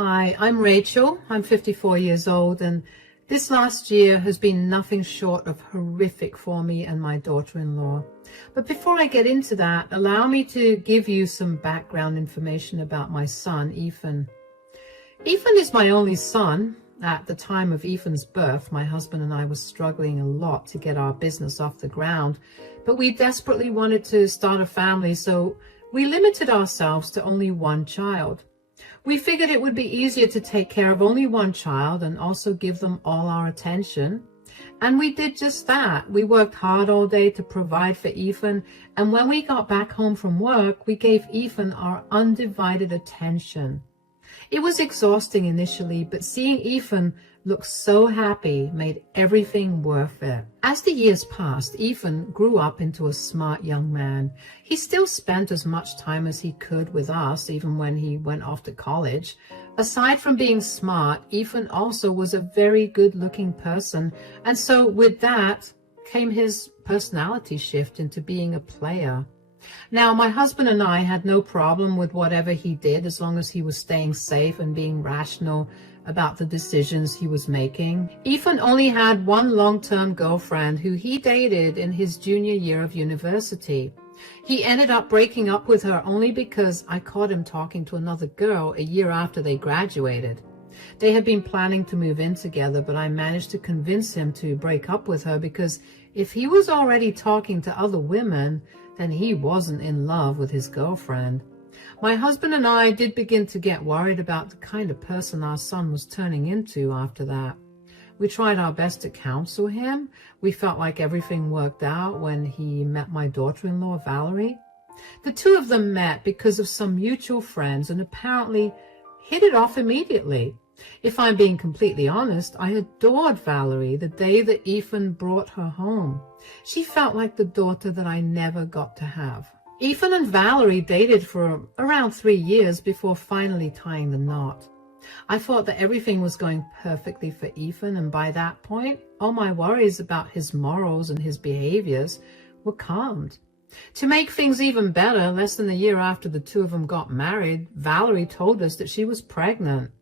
Hi, I'm Rachel. I'm 54 years old, and this last year has been nothing short of horrific for me and my daughter-in-law. But before I get into that, allow me to give you some background information about my son, Ethan. Ethan is my only son. At the time of Ethan's birth, my husband and I were struggling a lot to get our business off the ground, but we desperately wanted to start a family, so we limited ourselves to only one child. We figured it would be easier to take care of only one child and also give them all our attention. And we did just that. We worked hard all day to provide for Ethan, and when we got back home from work, we gave Ethan our undivided attention. It was exhausting initially, but seeing Ethan look so happy made everything worth it. As the years passed, Ethan grew up into a smart young man. He still spent as much time as he could with us, even when he went off to college. Aside from being smart, Ethan also was a very good-looking person, and so with that came his personality shift into being a player. Now, my husband and I had no problem with whatever he did as long as he was staying safe and being rational about the decisions he was making. Ethan only had one long-term girlfriend who he dated in his junior year of university. He ended up breaking up with her only because I caught him talking to another girl a year after they graduated. They had been planning to move in together, but I managed to convince him to break up with her because if he was already talking to other women, then he wasn't in love with his girlfriend. My husband and I did begin to get worried about the kind of person our son was turning into after that. We tried our best to counsel him. We felt like everything worked out when he met my daughter-in-law, Valerie. The two of them met because of some mutual friends and apparently hit it off immediately. If I'm being completely honest, I adored Valerie the day that Ethan brought her home. She felt like the daughter that I never got to have. Ethan and Valerie dated for around 3 years before finally tying the knot. I thought that everything was going perfectly for Ethan, and by that point, all my worries about his morals and his behaviors were calmed. To make things even better, less than a year after the two of them got married, Valerie told us that she was pregnant.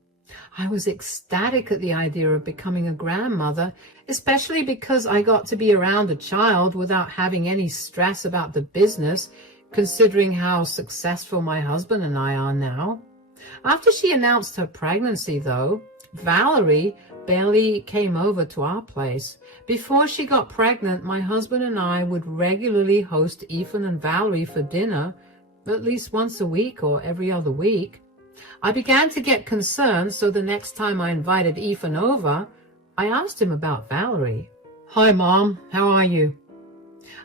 I was ecstatic at the idea of becoming a grandmother, especially because I got to be around a child without having any stress about the business, considering how successful my husband and I are now. After she announced her pregnancy, though, Valerie barely came over to our place. Before she got pregnant, my husband and I would regularly host Ethan and Valerie for dinner, at least once a week or every other week. I began to get concerned, so the next time I invited Ethan over, I asked him about Valerie. "Hi, Mom. How are you?"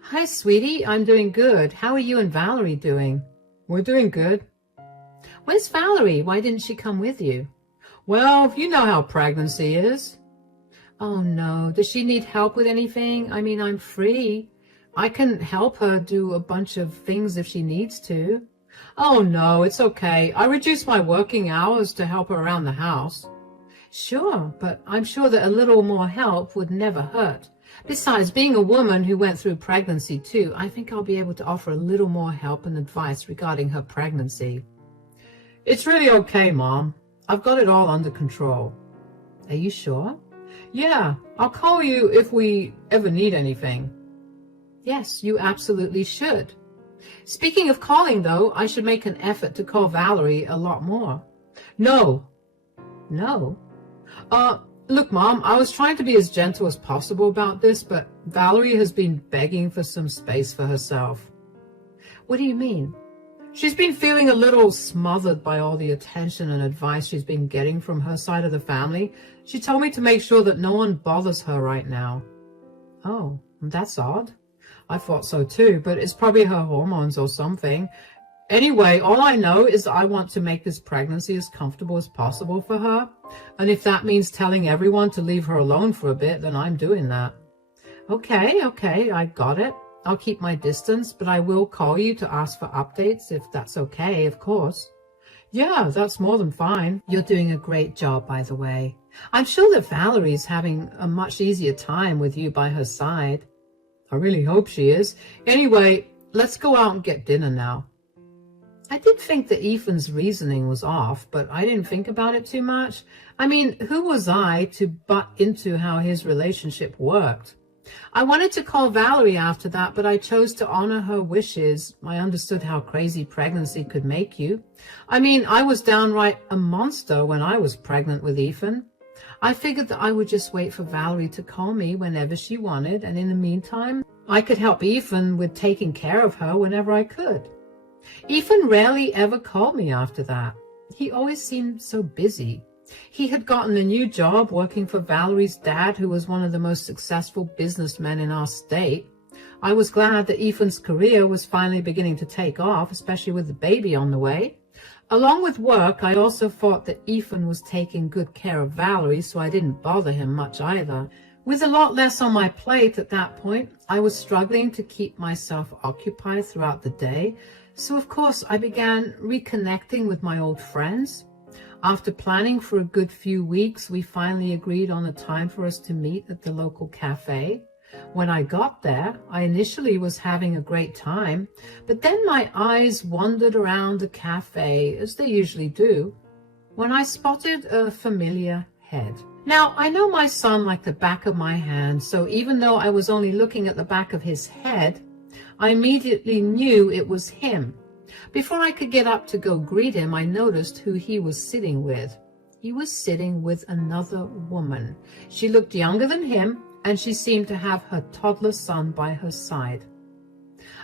"Hi, sweetie. I'm doing good. How are you and Valerie doing?" "We're doing good." "Where's Valerie? Why didn't she come with you?" "Well, you know how pregnancy is." "Oh, no. Does she need help with anything? I mean, I'm free. I can help her do a bunch of things if she needs to." "Oh, no, it's okay. I reduced my working hours to help her around the house." "Sure, but I'm sure that a little more help would never hurt. Besides, being a woman who went through pregnancy too, I think I'll be able to offer a little more help and advice regarding her pregnancy." "It's really okay, Mom. I've got it all under control." "Are you sure?" "Yeah, I'll call you if we ever need anything." "Yes, you absolutely should. Speaking of calling, though, I should make an effort to call Valerie a lot more." "No." "No?" Look, Mom, I was trying to be as gentle as possible about this, but Valerie has been begging for some space for herself." "What do you mean?" "She's been feeling a little smothered by all the attention and advice she's been getting from her side of the family. She told me to make sure that no one bothers her right now." "Oh, that's odd." "I thought so too, but it's probably her hormones or something. Anyway, all I know is I want to make this pregnancy as comfortable as possible for her. And if that means telling everyone to leave her alone for a bit, then I'm doing that." Okay, I got it. I'll keep my distance, but I will call you to ask for updates if that's okay, of course." "Yeah, that's more than fine." "You're doing a great job, by the way. I'm sure that Valerie's having a much easier time with you by her side." "I really hope she is. Anyway, let's go out and get dinner now." I did think that Ethan's reasoning was off, but I didn't think about it too much. I mean, who was I to butt into how his relationship worked? I wanted to call Valerie after that, but I chose to honor her wishes. I understood how crazy pregnancy could make you. I mean, I was downright a monster when I was pregnant with Ethan. I figured that I would just wait for Valerie to call me whenever she wanted, and in the meantime, I could help Ethan with taking care of her whenever I could. Ethan rarely ever called me after that. He always seemed so busy. He had gotten a new job working for Valerie's dad, who was one of the most successful businessmen in our state. I was glad that Ethan's career was finally beginning to take off, especially with the baby on the way. Along with work, I also thought that Ethan was taking good care of Valerie, so I didn't bother him much either. With a lot less on my plate at that point, I was struggling to keep myself occupied throughout the day. So of course, I began reconnecting with my old friends. After planning for a good few weeks, we finally agreed on a time for us to meet at the local cafe. When I got there, I initially was having a great time, but then my eyes wandered around the cafe, as they usually do, when I spotted a familiar head. Now, I know my son like the back of my hand, so even though I was only looking at the back of his head, I immediately knew it was him. Before I could get up to go greet him, I noticed who he was sitting with. He was sitting with another woman. She looked younger than him, and she seemed to have her toddler son by her side.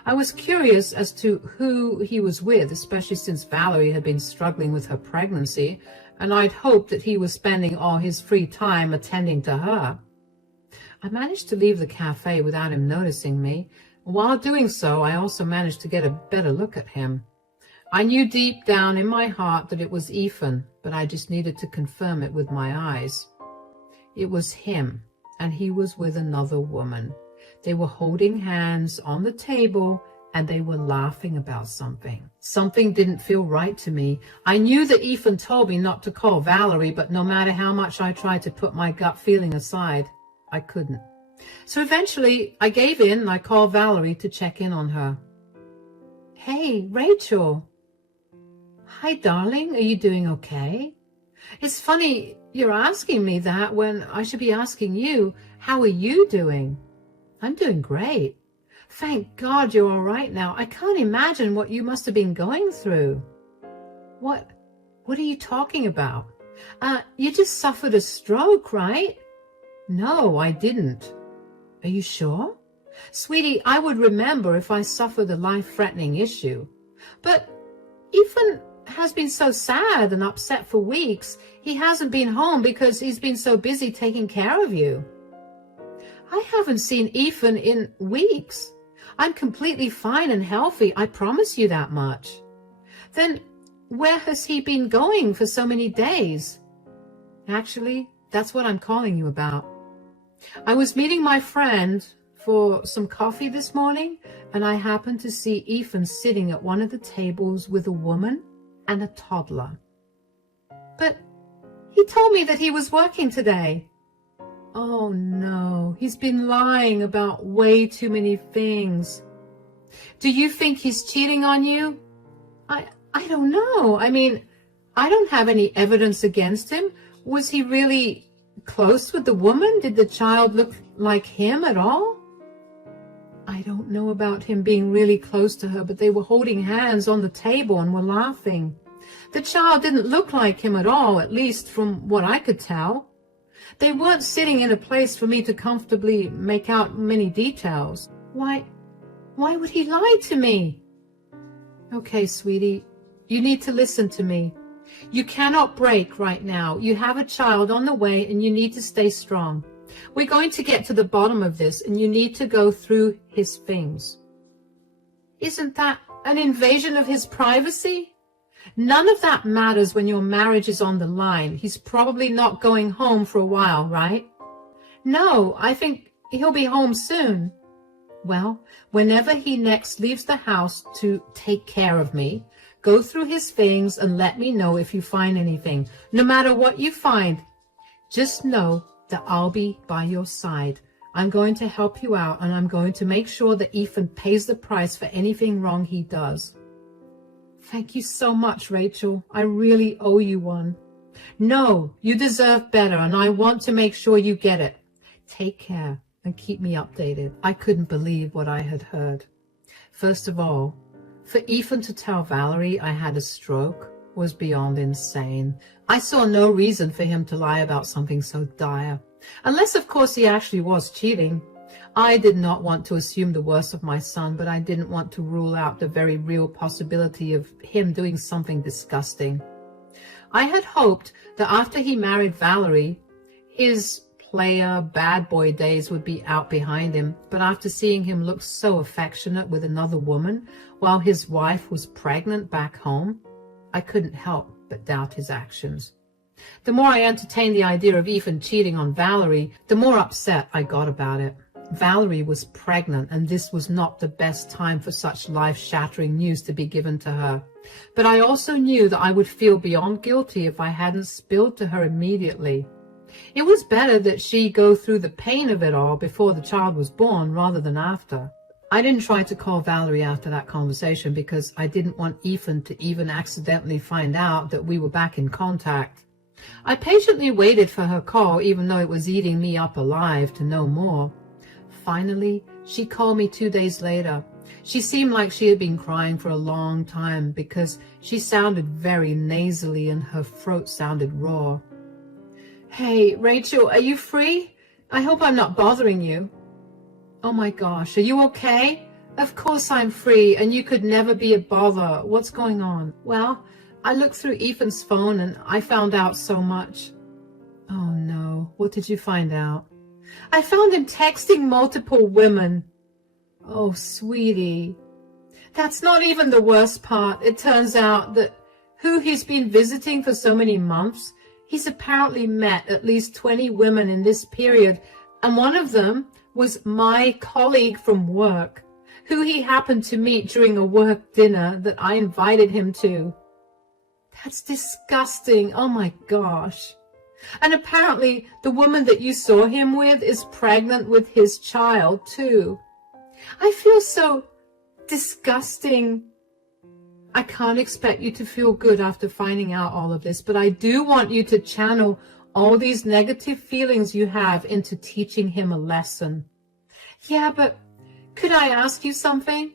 I was curious as to who he was with, especially since Valerie had been struggling with her pregnancy, and I'd hoped that he was spending all his free time attending to her. I managed to leave the cafe without him noticing me. While doing so, I also managed to get a better look at him. I knew deep down in my heart that it was Ethan, but I just needed to confirm it with my eyes. It was him, and he was with another woman. They were holding hands on the table, and they were laughing about something. Something didn't feel right to me. I knew that Ethan told me not to call Valerie, but no matter how much I tried to put my gut feeling aside, I couldn't. So eventually, I gave in and I called Valerie to check in on her. Hey, Rachel. Hi, darling. Are you doing okay? It's funny you're asking me that when I should be asking you, how are you doing? I'm doing great. Thank God you're all right now. I can't imagine what you must have been going through. What are you talking about? You just suffered a stroke, right? No, I didn't. Are you sure? Sweetie, I would remember if I suffered a life-threatening issue. But Ethan has been so sad and upset for weeks. He hasn't been home because he's been so busy taking care of you. I haven't seen Ethan in weeks. I'm completely fine and healthy. I promise you that much. Then where has he been going for so many days? Actually, that's what I'm calling you about. I was meeting my friend for some coffee this morning, and I happened to see Ethan sitting at one of the tables with a woman and a toddler. But he told me that he was working today. Oh no, he's been lying about way too many things. Do you think he's cheating on you? I don't know. I mean, I don't have any evidence against him. Was he really close with the woman? Did the child look like him at all? I don't know about him being really close to her, but they were holding hands on the table and were laughing. The child didn't look like him at all, at least from what I could tell. They weren't sitting in a place for me to comfortably make out many details. Why would he lie to me? Okay, sweetie, you need to listen to me. You cannot break right now. You have a child on the way and you need to stay strong. We're going to get to the bottom of this and you need to go through his things. Isn't that an invasion of his privacy? None of that matters when your marriage is on the line. He's probably not going home for a while, right? No, I think he'll be home soon. Well, whenever he next leaves the house to take care of me, go through his things and let me know if you find anything. No matter what you find, just know that I'll be by your side. I'm going to help you out, and I'm going to make sure that Ethan pays the price for anything wrong he does. Thank you so much, Rachel. I really owe you one. No, you deserve better, and I want to make sure you get it. Take care and keep me updated. I couldn't believe what I had heard. First of all, for Ethan to tell Valerie I had a stroke was beyond insane. I saw no reason for him to lie about something so dire. Unless, of course, he actually was cheating. I did not want to assume the worst of my son, but I didn't want to rule out the very real possibility of him doing something disgusting. I had hoped that after he married Valerie, his player, bad boy days would be out behind him, but after seeing him look so affectionate with another woman while his wife was pregnant back home, I couldn't help but doubt his actions. The more I entertained the idea of Ethan cheating on Valerie, the more upset I got about it. Valerie was pregnant, and this was not the best time for such life-shattering news to be given to her. But I also knew that I would feel beyond guilty if I hadn't spilled to her immediately. It was better that she go through the pain of it all before the child was born rather than after. I didn't try to call Valerie after that conversation because I didn't want Ethan to even accidentally find out that we were back in contact. I patiently waited for her call, even though it was eating me up alive to know more. Finally, she called me 2 days later. She seemed like she had been crying for a long time because she sounded very nasally and her throat sounded raw. Hey, Rachel, are you free? I hope I'm not bothering you. Oh my gosh, are you okay? Of course I'm free, and you could never be a bother. What's going on? Well, I looked through Ethan's phone and I found out so much. Oh no, what did you find out? I found him texting multiple women. Oh, sweetie. That's not even the worst part. It turns out that who he's been visiting for so many months, he's apparently met at least 20 women in this period, and one of them was my colleague from work, who he happened to meet during a work dinner that I invited him to. That's disgusting. Oh my gosh. And apparently the woman that you saw him with is pregnant with his child too. I feel so disgusting. I can't expect you to feel good after finding out all of this, but I do want you to channel all these negative feelings you have into teaching him a lesson. Yeah, but could I ask you something?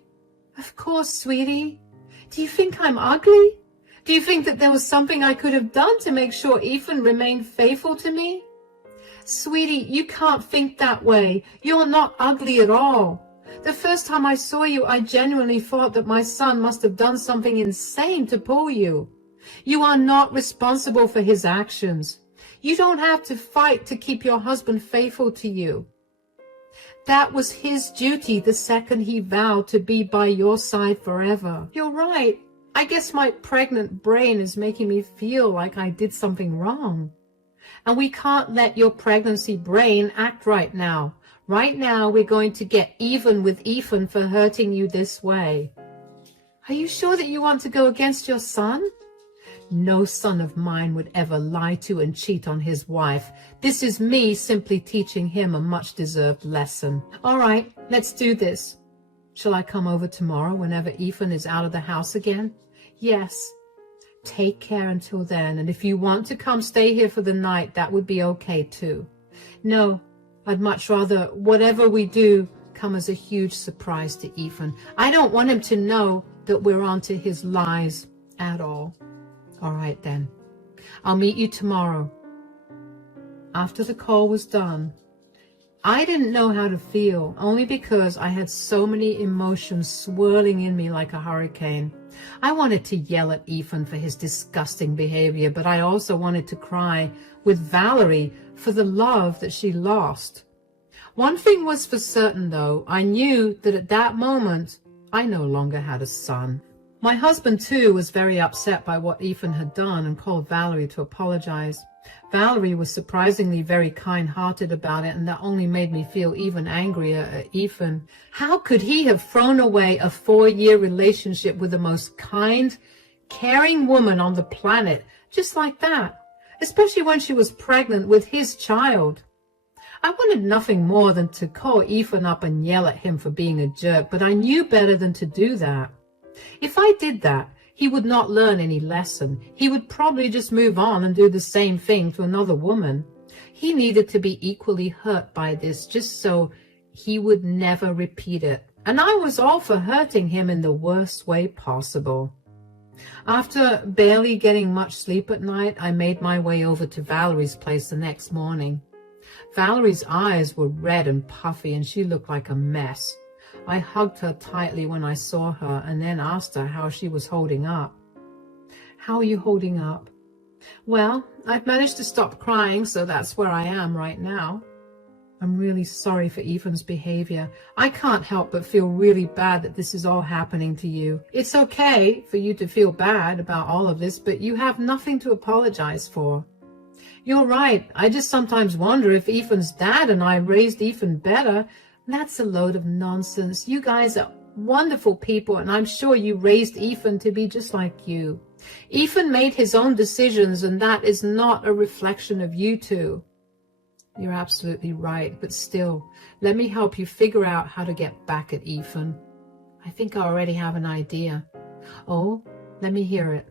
Of course, sweetie. Do you think I'm ugly? Do you think that there was something I could have done to make sure Ethan remained faithful to me? Sweetie, you can't think that way. You're not ugly at all. The first time I saw you, I genuinely thought that my son must have done something insane to pull you. You are not responsible for his actions. You don't have to fight to keep your husband faithful to you. That was his duty the second he vowed to be by your side forever. You're right. I guess my pregnant brain is making me feel like I did something wrong. And we can't let your pregnancy brain act right now. Right now, we're going to get even with Ethan for hurting you this way. Are you sure that you want to go against your son? No son of mine would ever lie to and cheat on his wife. This is me simply teaching him a much-deserved lesson. All right, let's do this. Shall I come over tomorrow whenever Ethan is out of the house again? Yes. Take care until then, and if you want to come stay here for the night, that would be okay too. No, I'd much rather whatever we do come as a huge surprise to Ethan. I don't want him to know that we're onto his lies at all. All right then. I'll meet you tomorrow. After the call was done, I didn't know how to feel, only because I had so many emotions swirling in me like a hurricane. I wanted to yell at Ethan for his disgusting behavior, but I also wanted to cry with Valerie for the love that she lost. One thing was for certain, though. I knew that at that moment, I no longer had a son. My husband, too, was very upset by what Ethan had done and called Valerie to apologize. Valerie was surprisingly very kind-hearted about it, and that only made me feel even angrier at Ethan. How could he have thrown away a 4-year relationship with the most kind, caring woman on the planet just like that, especially when she was pregnant with his child? I wanted nothing more than to call Ethan up and yell at him for being a jerk, but I knew better than to do that. If I did that, He would not learn any lesson. He would probably just move on and do the same thing to another woman. He needed to be equally hurt by this just so he would never repeat it. And I was all for hurting him in the worst way possible. After barely getting much sleep at night, I made my way over to Valerie's place the next morning. Valerie's eyes were red and puffy, and she looked like a mess. I hugged her tightly when I saw her and then asked her how she was holding up. "How are you holding up?" "Well, I've managed to stop crying, so that's where I am right now." "I'm really sorry for Ethan's behavior. I can't help but feel really bad that this is all happening to you. It's okay for you to feel bad about all of this, but you have nothing to apologize for." "You're right. I just sometimes wonder if Ethan's dad and I raised Ethan better." "That's a load of nonsense. You guys are wonderful people, and I'm sure you raised Ethan to be just like you. Ethan made his own decisions, and that is not a reflection of you two." "You're absolutely right, but still, let me help you figure out how to get back at Ethan." "I think I already have an idea." "Oh, let me hear it."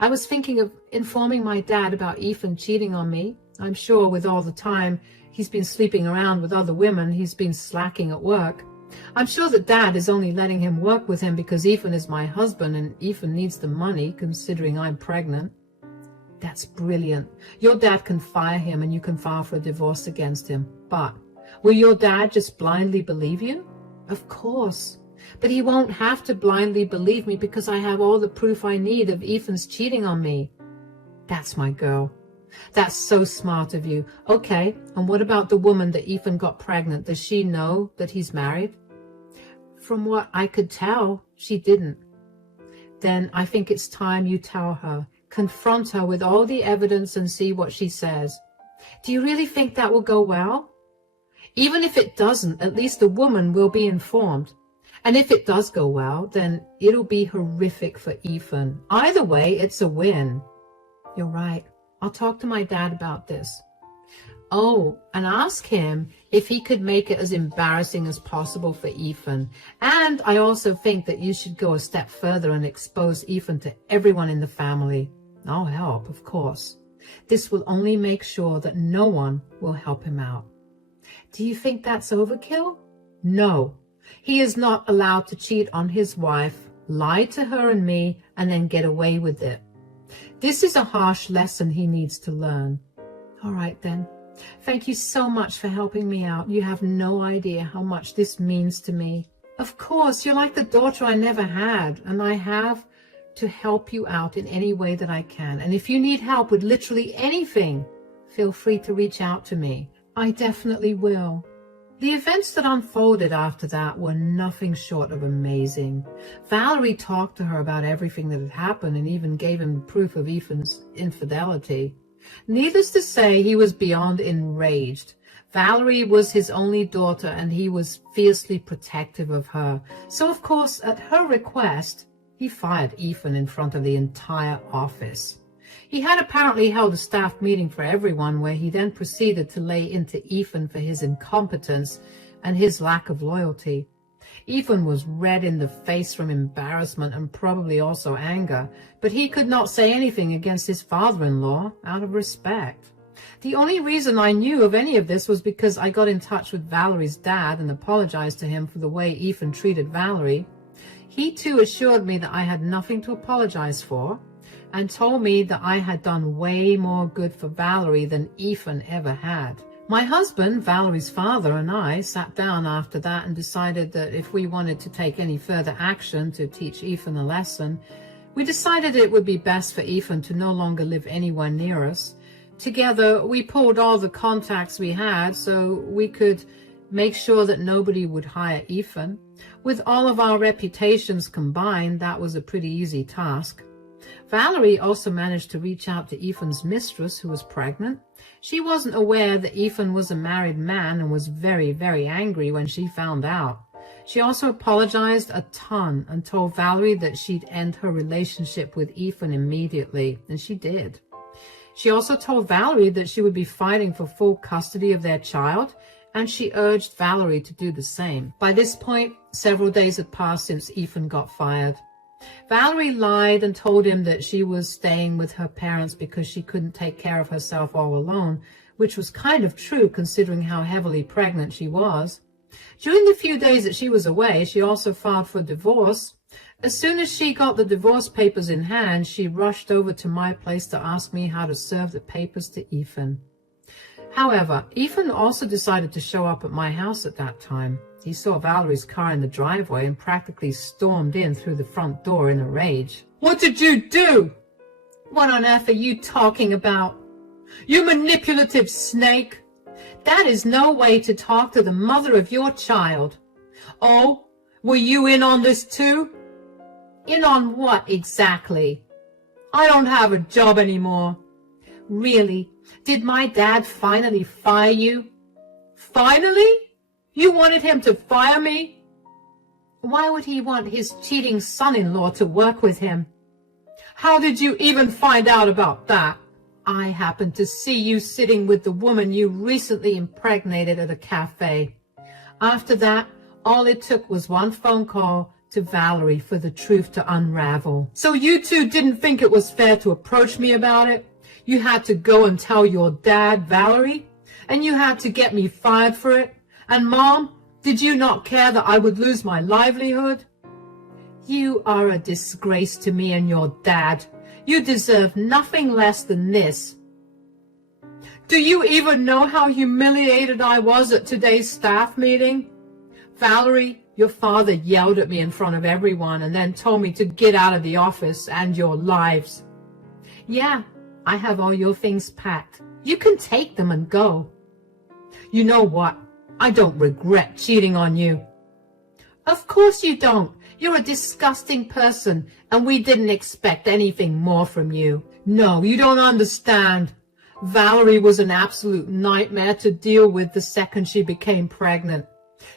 "I was thinking of informing my dad about Ethan cheating on me. I'm sure with all the time he's been sleeping around with other women, he's been slacking at work. I'm sure that Dad is only letting him work with him because Ethan is my husband and Ethan needs the money, considering I'm pregnant." "That's brilliant. Your dad can fire him and you can file for a divorce against him. But will your dad just blindly believe you?" "Of course. But he won't have to blindly believe me because I have all the proof I need of Ethan's cheating on me." "That's my girl. That's so smart of you. Okay, and what about the woman that Ethan got pregnant? Does she know that he's married?" "From what I could tell, she didn't." "Then I think it's time you tell her. Confront her with all the evidence and see what she says." "Do you really think that will go well?" "Even if it doesn't, at least the woman will be informed. And if it does go well, then it'll be horrific for Ethan. Either way, it's a win." "You're right. I'll talk to my dad about this." "Oh, and ask him if he could make it as embarrassing as possible for Ethan. And I also think that you should go a step further and expose Ethan to everyone in the family. I'll help, of course. This will only make sure that no one will help him out." "Do you think that's overkill?" "No. He is not allowed to cheat on his wife, lie to her and me, and then get away with it. This is a harsh lesson he needs to learn." "All right, then. Thank you so much for helping me out. You have no idea how much this means to me." "Of course, you're like the daughter I never had, and I have to help you out in any way that I can. And if you need help with literally anything, feel free to reach out to me." "I definitely will." The events that unfolded after that were nothing short of amazing. Valerie talked to her about everything that had happened and even gave him proof of Ethan's infidelity. Needless to say, he was beyond enraged. Valerie was his only daughter and he was fiercely protective of her. So, of course, at her request, he fired Ethan in front of the entire office. He had apparently held a staff meeting for everyone where he then proceeded to lay into Ethan for his incompetence and his lack of loyalty. Ethan was red in the face from embarrassment and probably also anger, but he could not say anything against his father-in-law out of respect. The only reason I knew of any of this was because I got in touch with Valerie's dad and apologized to him for the way Ethan treated Valerie. He too assured me that I had nothing to apologize for, and told me that I had done way more good for Valerie than Ethan ever had. My husband, Valerie's father, and I sat down after that and decided that if we wanted to take any further action to teach Ethan a lesson, we decided it would be best for Ethan to no longer live anywhere near us. Together, we pulled all the contacts we had so we could make sure that nobody would hire Ethan. With all of our reputations combined, that was a pretty easy task. Valerie also managed to reach out to Ethan's mistress, who was pregnant. She wasn't aware that Ethan was a married man and was very, very angry when she found out. She also apologized a ton and told Valerie that she'd end her relationship with Ethan immediately, and she did. She also told Valerie that she would be fighting for full custody of their child, and she urged Valerie to do the same. By this point, several days had passed since Ethan got fired. Valerie lied and told him that she was staying with her parents because she couldn't take care of herself all alone, which was kind of true considering how heavily pregnant she was. During the few days that she was away, she also filed for divorce. As soon as she got the divorce papers in hand, she rushed over to my place to ask me how to serve the papers to Ethan. However, Ethan also decided to show up at my house at that time. He saw Valerie's car in the driveway and practically stormed in through the front door in a rage. "What did you do?" "What on earth are you talking about?" "You manipulative snake! That is no way to talk to the mother of your child." "Oh, were you in on this too?" "In on what exactly?" "I don't have a job anymore." "Really? Did my dad finally fire you?" "Finally? You wanted him to fire me?" "Why would he want his cheating son-in-law to work with him?" "How did you even find out about that?" "I happened to see you sitting with the woman you recently impregnated at a cafe." After that, all it took was one phone call to Valerie for the truth to unravel. "So you two didn't think it was fair to approach me about it? You had to go and tell your dad, Valerie? And you had to get me fired for it? And Mom, did you not care that I would lose my livelihood?" "You are a disgrace to me and your dad. You deserve nothing less than this." "Do you even know how humiliated I was at today's staff meeting? Valerie, your father yelled at me in front of everyone and then told me to get out of the office and your lives." "Yeah, I have all your things packed. You can take them and go." "You know what? I don't regret cheating on you." "Of course you don't. You're a disgusting person, and we didn't expect anything more from you." "No, you don't understand. Valerie was an absolute nightmare to deal with the second she became pregnant.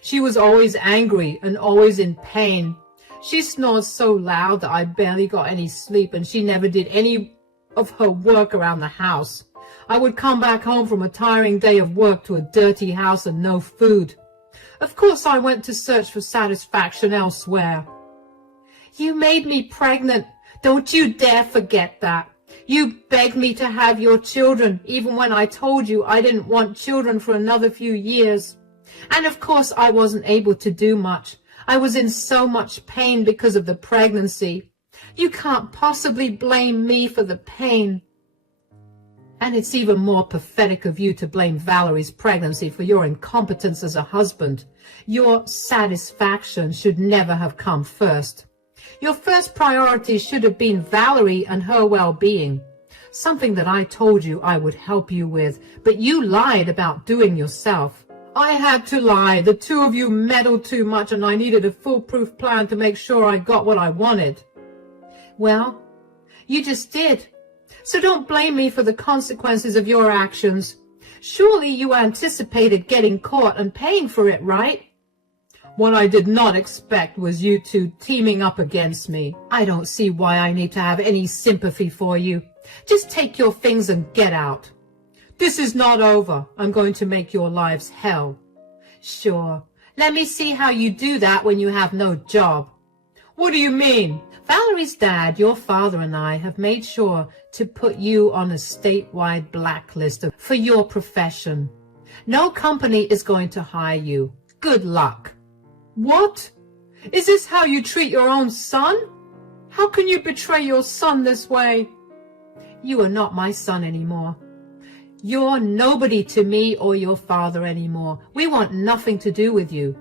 She was always angry and always in pain. She snored so loud that I barely got any sleep, and she never did any of her work around the house. I would come back home from a tiring day of work to a dirty house and no food. Of course I went to search for satisfaction elsewhere." "You made me pregnant. Don't you dare forget that. You begged me to have your children, even when I told you I didn't want children for another few years. And of course I wasn't able to do much. I was in so much pain because of the pregnancy. You can't possibly blame me for the pain. And it's even more pathetic of you to blame Valerie's pregnancy for your incompetence as a husband. Your satisfaction should never have come first. Your first priority should have been Valerie and her well-being, something that I told you I would help you with, but you lied about doing yourself." "I had to lie. The two of you meddled too much, and I needed a foolproof plan to make sure I got what I wanted." "Well, you just did. So don't blame me for the consequences of your actions. Surely you anticipated getting caught and paying for it, right?" "What I did not expect was you two teaming up against me." "I don't see why I need to have any sympathy for you. Just take your things and get out." "This is not over. I'm going to make your lives hell." "Sure. Let me see how you do that when you have no job." "What do you mean?" "Valerie's dad, your father, and I have made sure to put you on a statewide blacklist for your profession. No company is going to hire you. Good luck." "What? Is this how you treat your own son? How can you betray your son this way?" "You are not my son anymore. You're nobody to me or your father anymore. We want nothing to do with you.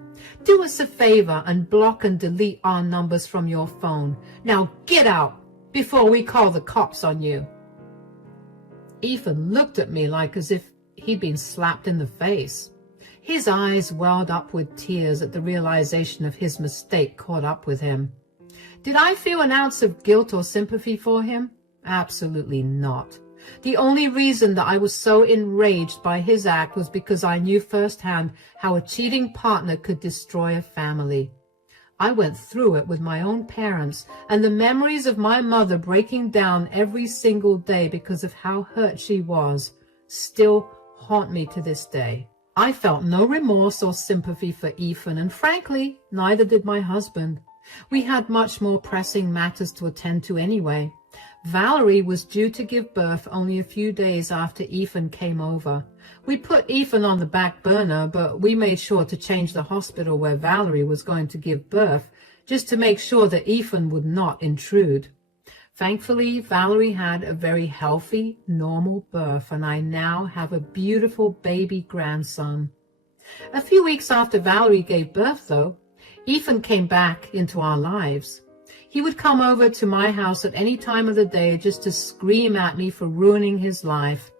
Do us a favor and block and delete our numbers from your phone. Now get out before we call the cops on you." Ethan looked at me like as if he'd been slapped in the face. His eyes welled up with tears at the realization of his mistake caught up with him. Did I feel an ounce of guilt or sympathy for him? Absolutely not. The only reason that I was so enraged by his act was because I knew firsthand how a cheating partner could destroy a family. I went through it with my own parents, and the memories of my mother breaking down every single day because of how hurt she was still haunt me to this day. I felt no remorse or sympathy for Ethan, and frankly, neither did my husband. We had much more pressing matters to attend to anyway. Valerie was due to give birth only a few days after Ethan came over. We put Ethan on the back burner, but we made sure to change the hospital where Valerie was going to give birth, just to make sure that Ethan would not intrude. Thankfully, Valerie had a very healthy, normal birth, and I now have a beautiful baby grandson. A few weeks after Valerie gave birth, though, Ethan came back into our lives. He would come over to my house at any time of the day just to scream at me for ruining his life.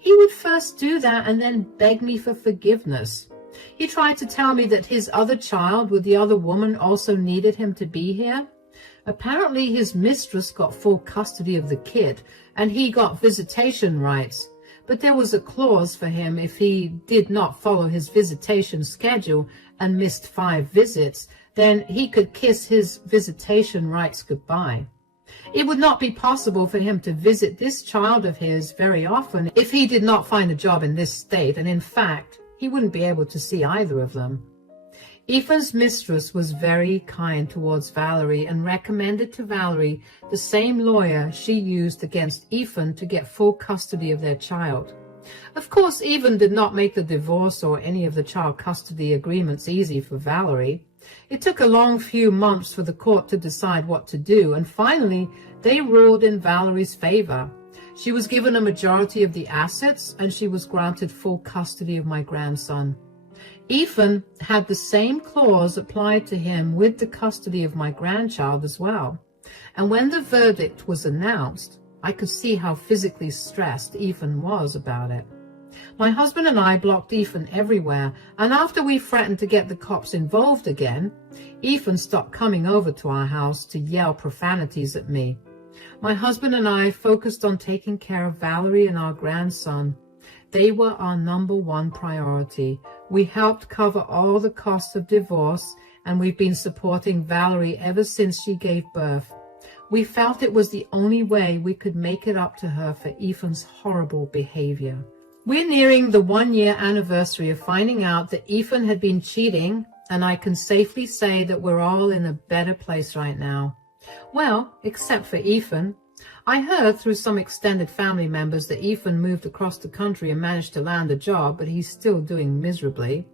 He would first do that and then beg me for forgiveness. He tried to tell me that his other child with the other woman also needed him to be here. Apparently his mistress got full custody of the kid and he got visitation rights. But there was a clause for him if he did not follow his visitation schedule and missed 5 visits, then he could kiss his visitation rights goodbye. It would not be possible for him to visit this child of his very often if he did not find a job in this state, and in fact, he wouldn't be able to see either of them. Ethan's mistress was very kind towards Valerie and recommended to Valerie the same lawyer she used against Ethan to get full custody of their child. Of course, Ethan did not make the divorce or any of the child custody agreements easy for Valerie. It took a long few months for the court to decide what to do, and finally they ruled in Valerie's favor. She was given a majority of the assets, and she was granted full custody of my grandson. Ethan had the same clause applied to him with the custody of my grandchild as well. And when the verdict was announced, I could see how physically stressed Ethan was about it. My husband and I blocked Ethan everywhere, and after we threatened to get the cops involved again, Ethan stopped coming over to our house to yell profanities at me. My husband and I focused on taking care of Valerie and our grandson. They were our #1 priority. We helped cover all the costs of divorce, and we've been supporting Valerie ever since she gave birth. We felt it was the only way we could make it up to her for Ethan's horrible behavior. We're nearing the 1-year anniversary of finding out that Ethan had been cheating, and I can safely say that we're all in a better place right now. Well, except for Ethan. I heard through some extended family members that Ethan moved across the country and managed to land a job, but he's still doing miserably.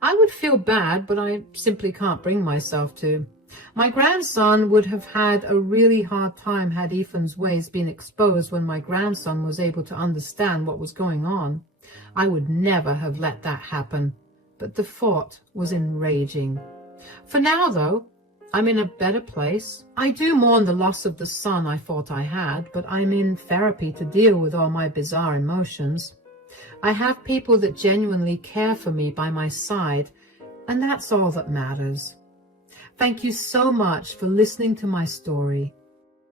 I would feel bad, but I simply can't bring myself to. My grandson would have had a really hard time had Ethan's ways been exposed when my grandson was able to understand what was going on. I would never have let that happen, but the thought was enraging. For now, though, I'm in a better place. I do mourn the loss of the son I thought I had, but I'm in therapy to deal with all my bizarre emotions. I have people that genuinely care for me by my side, and that's all that matters. Thank you so much for listening to my story.